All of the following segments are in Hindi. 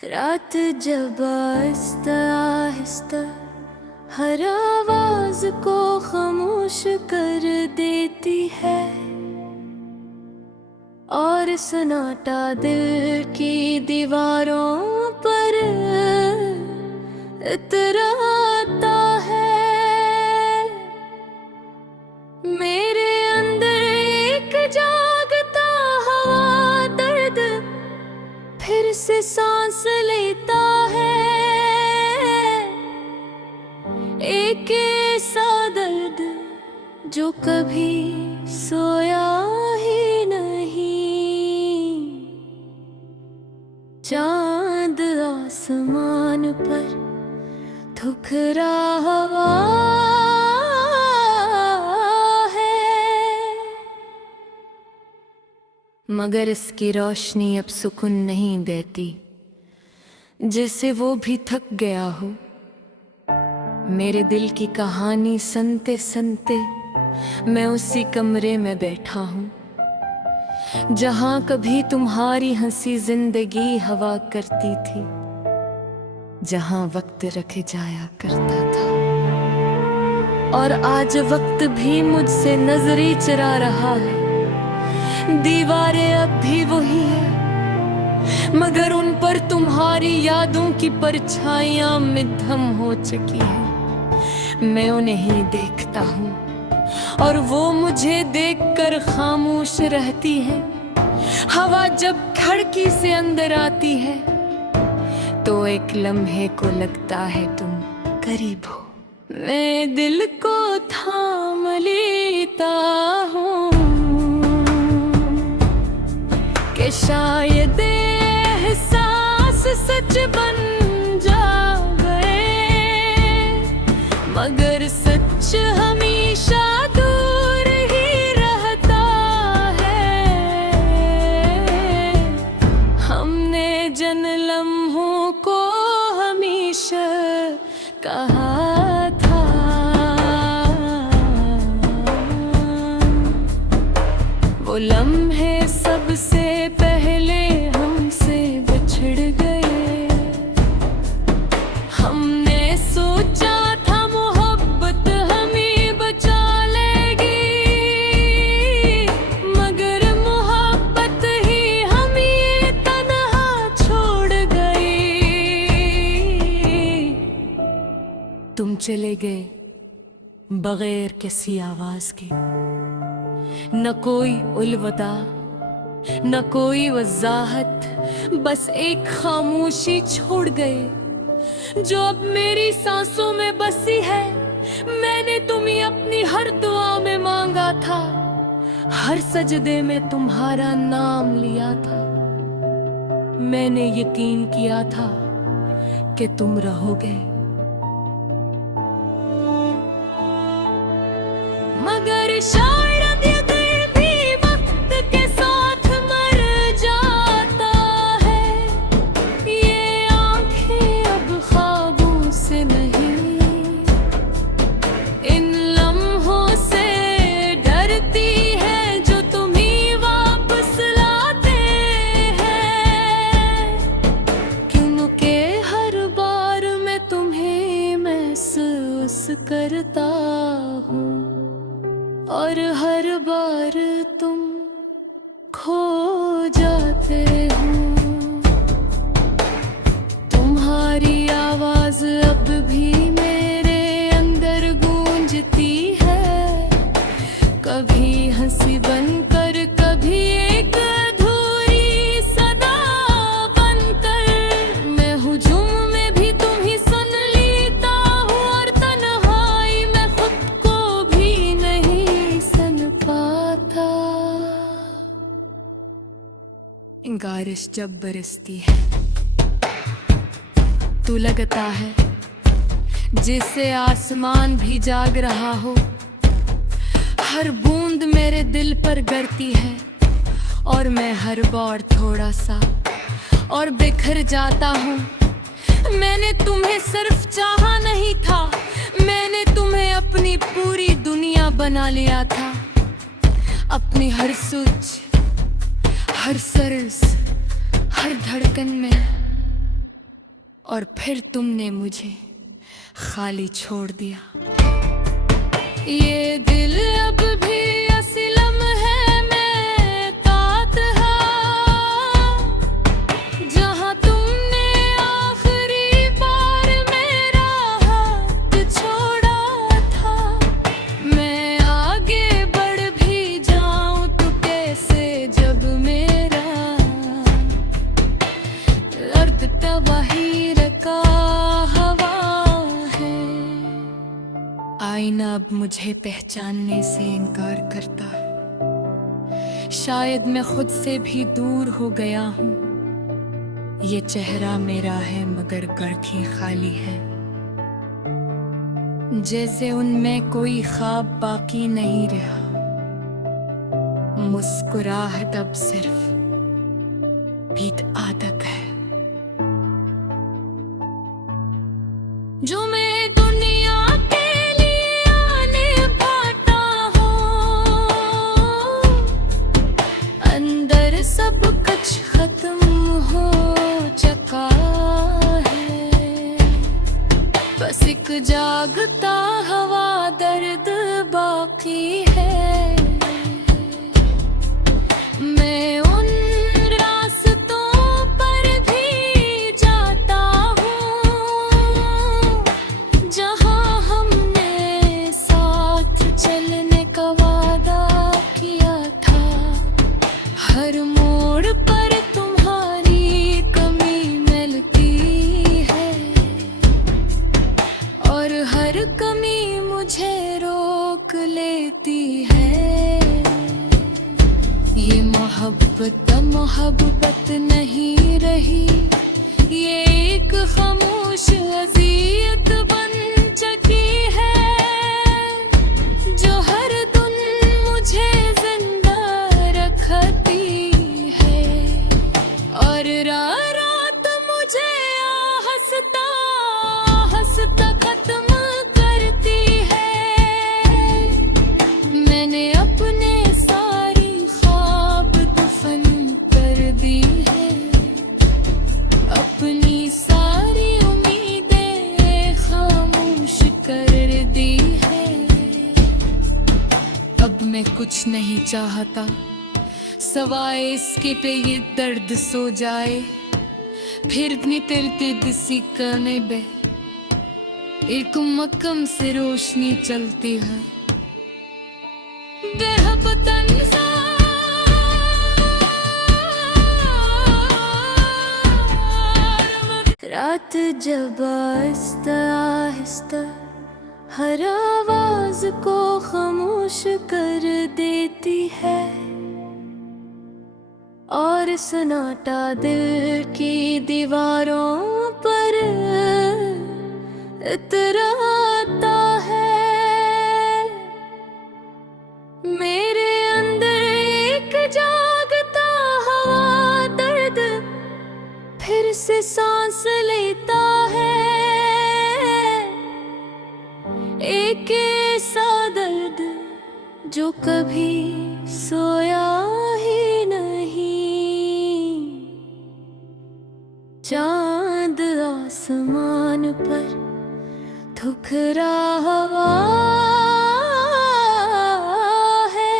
रात जब आहिस्ता आहिस्ता हर आवाज को खामोश कर देती है और सन्नाटा दिल की दीवारों पर इतराता है। मेरे अंदर एक जागता हवा दर्द फिर से सांस लेता है। एक ऐसा दर्द जो कभी सोया ही नहीं। चांद आसमान पर ठुकरा हुआ है, मगर इसकी रोशनी अब सुकून नहीं देती। जैसे वो भी थक गया हो। मेरे दिल की कहानी सुनते सुनते मैं उसी कमरे में बैठा हूँ जहाँ कभी तुम्हारी हंसी जिंदगी हवा करती थी, जहाँ वक्त रखे जाया करता था। और आज वक्त भी मुझसे नजरें चुरा रहा है। दीवारें अब भी वही है, मगर उन पर तुम्हारी यादों की परछाइयां मिधम हो चुकी हैं। मैं उन्हें ही देखता हूँ और वो मुझे देखकर खामोश रहती है। हवा जब खिड़की से अंदर आती है तो एक लम्हे को लगता है तुम करीब हो। मैं दिल को थाम लेता हूँ कि शायद एहसास सच बन जाए, मगर सच हमेशा दूर ही रहता है। हमने जिन लम्हों को हमेशा कहा था, वो लम्हे सबसे पहले हमसे बिछड़ गए। हमने सोचा था मोहब्बत हमें बचा लेगी, मगर मोहब्बत ही हमें तन्हा छोड़ गई। तुम चले गए बगैर किसी आवाज के, न कोई उलविदा न कोई वजाहत, बस एक खामोशी छोड़ गए जो अब मेरी सांसों में बसी है। मैंने तुम्हें अपनी हर दुआ में मांगा था, हर सजदे में तुम्हारा नाम लिया था। मैंने यकीन किया था कि तुम रहोगे, मगर शायद करता हूँ और हर बार तुम खो जाते हो। तुम्हारी आवाज अब भी मेरे अंदर गूंजती है, कभी हंसी बनकर कभी एक अधूरी सदा बनकर। मैं हुजूम में भी तुम ही सुन लेता हूँ और तन्हाई में खुद को भी नहीं सुन पाता। बारिश जब बरसती है तो लगता है जैसे आसमान भी जाग रहा हो। हर बूंद मेरे दिल पर गिरती है और मैं हर बार थोड़ा सा और बिखर जाता हूँ। मैंने तुम्हें सिर्फ चाहा नहीं था, मैंने तुम्हें अपनी पूरी दुनिया बना लिया था। अपनी हर सोच, हर सरस, हर धड़कन में और फिर तुमने मुझे खाली छोड़ दिया। ये दिल अब भी असलम है मैं तातहा, जहाँ तुमने आखिरी बार मेरा हाथ छोड़ा था। मैं आगे बढ़ भी जाऊं तो कैसे, जब मेरा अर्द तबाहीर का हवा है। आईना अब मुझे पहचानने से इनकार करता है। शायद मैं खुद से भी दूर हो गया हूँ। ये चेहरा मेरा है मगर गर्खें खाली हैं, जैसे उनमें कोई ख्वाब बाकी नहीं रहा। मुस्कुराहट अब सिर्फ भीत आदक है। जो मैं दुनिया सब कुछ खत्म हो चुका है, बस एक जागता हवा दर्द बाकी है। मैं उन रास्तों पर भी जाता हूँ जहाँ हमने साथ चलने का वादा किया था। हर मोड़ पर तुम्हारी कमी मिलती है और हर कमी मुझे रोक लेती है। ये मोहब्बत नहीं रही, ये एक खामोश अज़ियत बन चुकी है, जो हर दिन मुझे जिंदा रखती और रात मुझे हंसता हंसता खत्म करती है। मैंने अपने सारी ख्वाब दफन कर दी है, अपनी सारी उम्मीदें खामोश कर दी है। अब मैं कुछ नहीं चाहता सवाए इसके पे ये दर्द सो जाए। फिर इतनी तेरे दिसी करने बे एक मकम से रोशनी चलती है। रात जब आहिस्ता आहिस्ता हर आवाज को खामोश कर देती है और सन्नाटा दिल की दीवारों पर इतराता है। मेरे अंदर एक जागता हवा दर्द फिर से सांस लेता है। एक ऐसा दर्द जो कभी सोया ही नहीं। चांद आसमान पर ठुकरा हुआ है,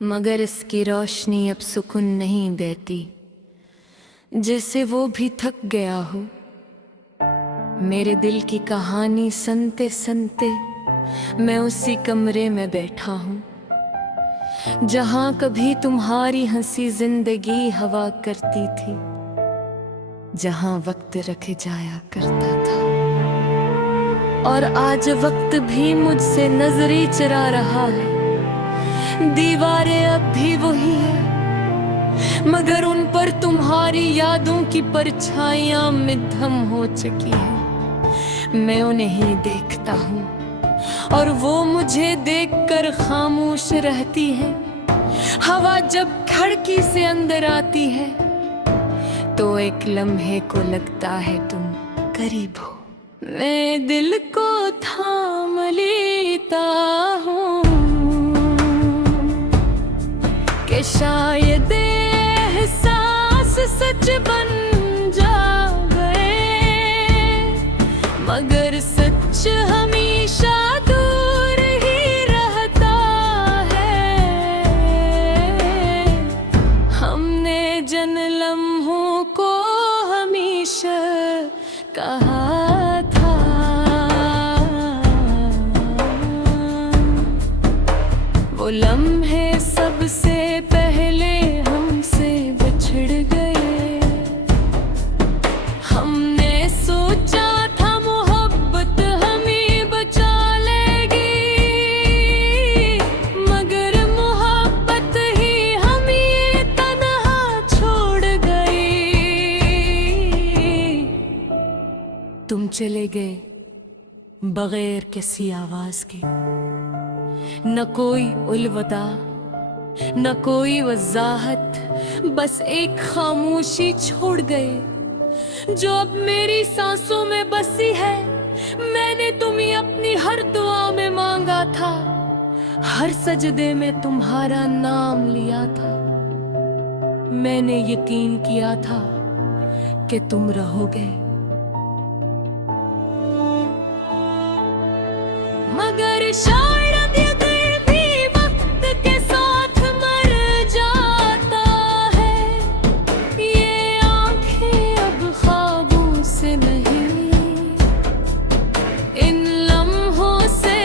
मगर इसकी रोशनी अब सुकून नहीं देती, जैसे वो भी थक गया हो। मेरे दिल की कहानी सुनते सुनते मैं उसी कमरे में बैठा हूँ जहाँ कभी तुम्हारी हंसी जिंदगी हवा करती थी, जहाँ वक्त रखे जाया करता था। और आज वक्त भी मुझसे नजरें चुरा रहा है। दीवारें अब भी वही है, मगर उन पर तुम्हारी यादों की परछाइयां मिधम हो चुकी है। मैं उन्हें ही देखता हूँ और वो मुझे देखकर खामोश रहती है। हवा जब खिड़की से अंदर आती है तो एक लम्हे को लगता है तुम करीब हो। मैं दिल को थाम लेता हूँ कि शायद एहसास सच बन जाए, मगर सच हमेशा दूर ही रहता है। हमने जन लम्हों को हमेशा कहा था, वो लम्हे सबसे पहले हमसे बिछड़ गए। हमने सोचा था मोहब्बत हमें बचा लेगी, मगर मोहब्बत ही हमें तन्हा छोड़ गई। तुम चले गए बगैर किसी आवाज के, न कोई उलविदा न कोई वजाहत, बस एक खामोशी छोड़ गए जो अब मेरी सांसों में बसी है। मैंने तुम्हें अपनी हर दुआ में मांगा था, हर सजदे में तुम्हारा नाम लिया था। मैंने यकीन किया था कि तुम रहोगे, मगर शायद ये दिल भी वक्त के साथ मर जाता है। ये आंखें अब ख्वाबों से नहीं, इन लम्हों से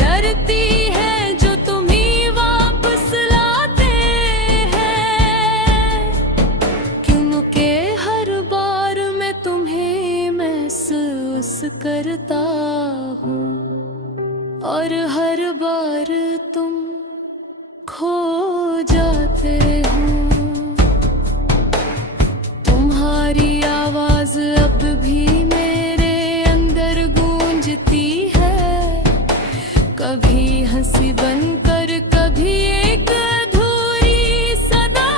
डरती है जो तुम्हें वापस लाते हैं। क्योंकि हर बार मैं तुम्हें महसूस करता हूँ, और हर बार तुम खो जाते हो। तुम्हारी आवाज अब भी मेरे अंदर गूंजती है, कभी हंसी बनकर, कभी एक अधूरी सदा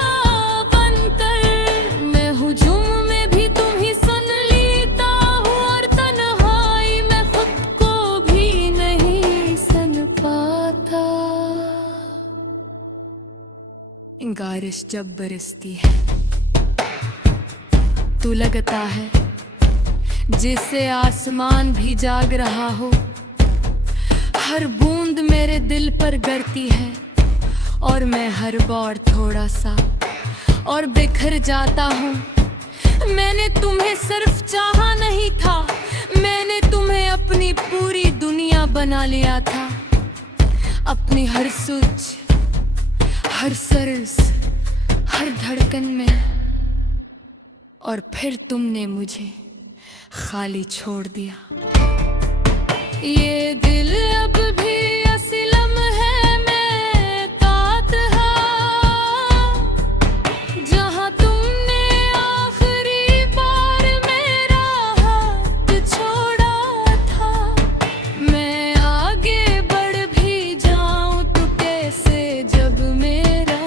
बनकर। मैं हुजूम में भी तुम ही सुन लेता हूँ, और तन्हाई में खुद को भी नहीं सुन पाता। बारिश जब बरसती है तो लगता है जिसे आसमान भी जाग रहा हो। हर बूंद मेरे दिल पर गिरती है, और मैं हर बार थोड़ा सा और बिखर जाता हूँ। मैंने तुम्हें सिर्फ चाहा नहीं था, मैंने तुम्हें अपनी पूरी दुनिया बना लिया था। अपनी हर सोच, हर सरस, हर धड़कन में, और फिर तुमने मुझे खाली छोड़ दिया। ये दिल अब भी असलम है, मैं तातहा, जहाँ तुमने आखिरी बार मेरा हाथ छोड़ा था। मैं आगे बढ़ भी जाऊं तो कैसे, जब मेरा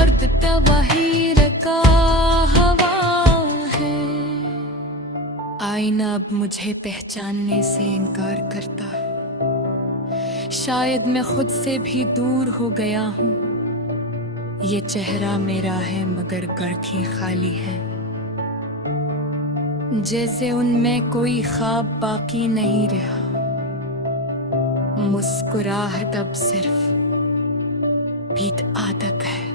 अर्द तबाहीर का हवा है। आईना अब मुझे पहचानने से इनकार करता है। शायद मैं खुद से भी दूर हो गया हूँ। ये चेहरा मेरा है मगर गर्खें खाली हैं, जैसे उनमें कोई ख्वाब बाकी नहीं रहा। मुस्कुराहट अब सिर्फ बीत आदत है,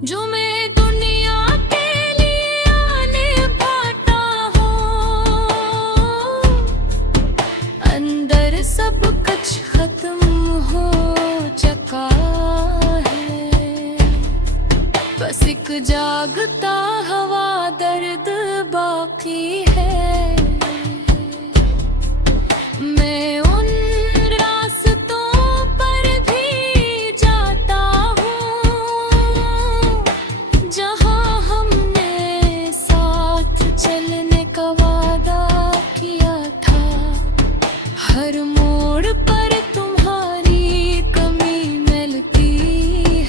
जो मैं दुनिया के लिए आने भाता हूँ। अंदर सब कुछ खत्म हो चुका है, बस एक जागता हवा दर्द बाकी है। मैं उन रास्तों पर भी जाता हूँ जहाँ हमने साथ चलने का वादा किया था। हर मोड़ पर तुम्हारी कमी मिलती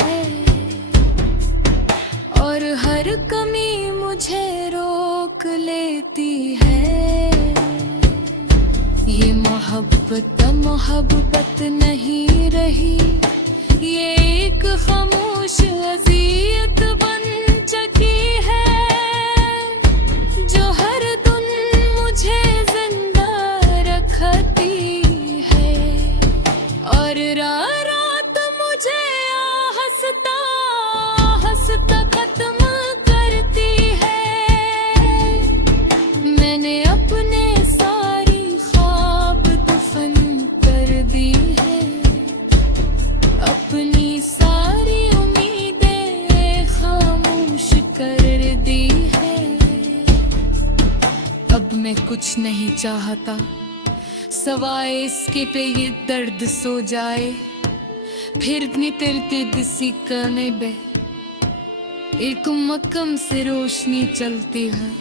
है, और हर कमी मुझे रोक लेती है। ये मोहब्बत नहीं रही, ये एक खामोश अज़ियत बन चुकी है जो हर दिन मुझे जिंदा रखती है और रात मुझे हंसता हंसता खत्म करती है। मैंने अपने सारी ख्वाब दफन कर दी है, अपनी सारी उम्मीदें खामोश कर दी है। अब मैं कुछ नहीं चाहता सवाए इसके पे ये दर्द सो जाए, फिर अपनी तेरे दिसी करने बे एक मक्कम से रोशनी चलती है।